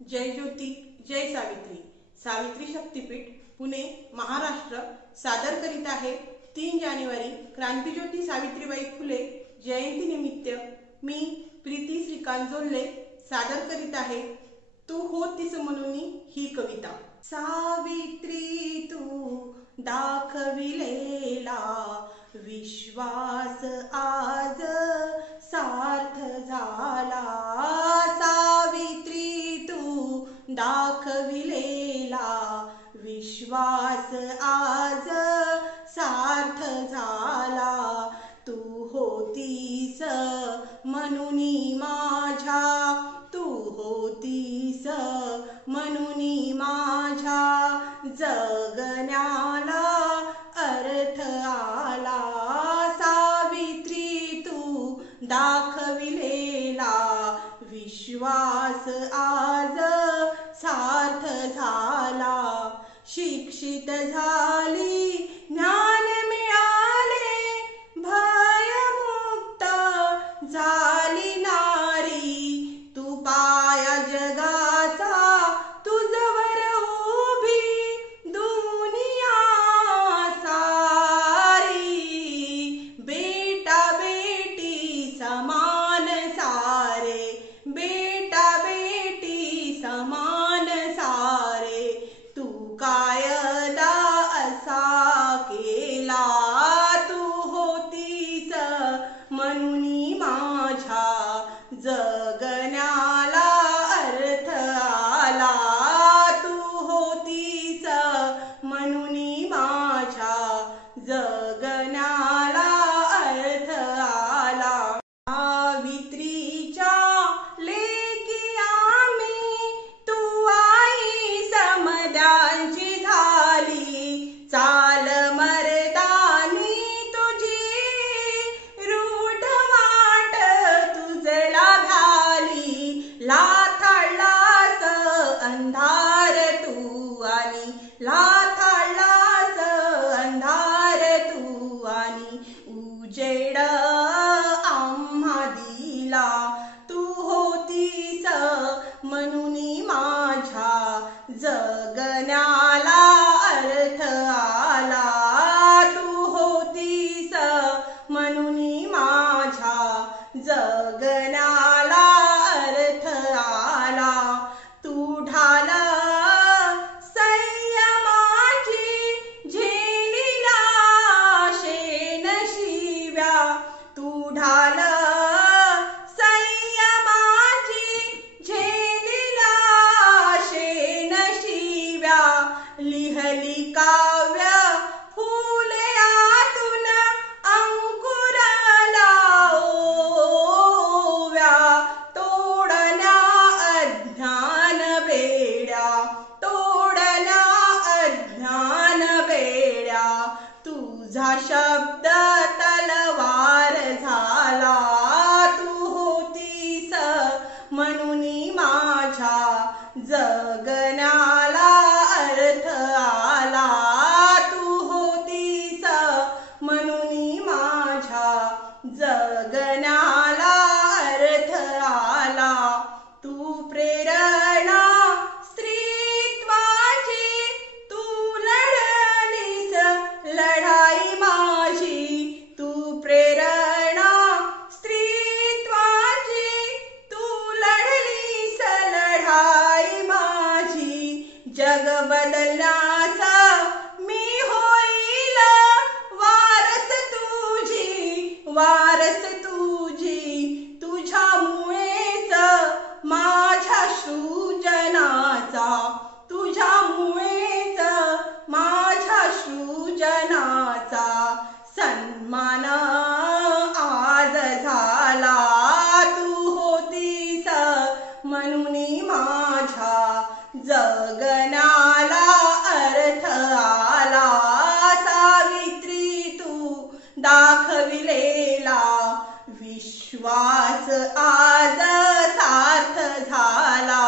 जय ज्योती जय सावित्री सावित्री शक्तीपीठ पुणे महाराष्ट्र सादर करीत आहे 3 जानेवारी क्रांतिज्योती सावित्रीबाई फुले जयंती निमित्त मी प्रीती श्रीकांत जोल्ले सादर करीत आहे तू होतीस म्हणून ही कविता। सावित्री तू दाखविलेला विश्वास आज सार्थ झाला। सावित्री तू दाखविलेला विश्वास आज सार्थ झाला। तू होतीस म्हणून माझ्या, तू होतीस म्हणून माझ्या जगण्याला अर्थ आला। सावित्री तू दाखविलेला विश्वास आज सार्थ झाला। शिक्षित झाली ज्ञान मिळाले भयमुक्त झाली नारी। तू पाया जगाचा तुझवर उभी दुनिया सारी। बेटा बेटी समान सारे, बेटा बेटी समान सारे। तू कायदा असा केला, तू होतीस म्हणून माझ्या जगण्याला अर्थ आला। तू होतीस म्हणून माझ्या जगण्याला अर्थ आला। सावित्रीच्या लेकी आम्ही, तू आई समद्यांची झाली। चाल मर्दानी तुझी रूढ वाट तुझला भ्याली। लाथाळलास अंधार तू आणि, लाथाळलास अंधार तू आणि उजेड आम्हा दिला। तू होतीस म्हणून माझ्या जगण्याला अर्थ आला। तू होतीस म्हणून माझ्या जगण्याला अर्थ आला। तू ढाल संयमाची झेलिला शेन शिव्या। तू ढाल संयमाची झेलिला शेन शिव्या। लिहली काव्य फुले आतून अंकुरला ओव्या। तोडल्या अज्ञान बेड्या, तोडल्या अज्ञान बेड्या। तुझा शब्द तलवार झाला। तू होतीस म्हणून माझ्या जगण्याला अर्थ आला। तू होतीस म्हणून माझ्या जगण्याला अर्थ आला। तू प्रेरणा स्त्रीत्वाची, तू लढलीस लढाई माझी। तू प्रेरणा स्त्रीत्वाची, तू लढलीस लढाई माझी। जग बदलण्यास मी होईल वारस तुझी, वारस तुझी। तुझ्यामुळेच माझ्या सृजनाचा, तुझ्यामुळेच माझ्या सृजनाचा सन्मान आज झाला। तू होतीस म्हणून माझ्या जगण्याला अर्थ आला। सावित्री तू दाखविलेला विश्वास आज सार्थ झाला।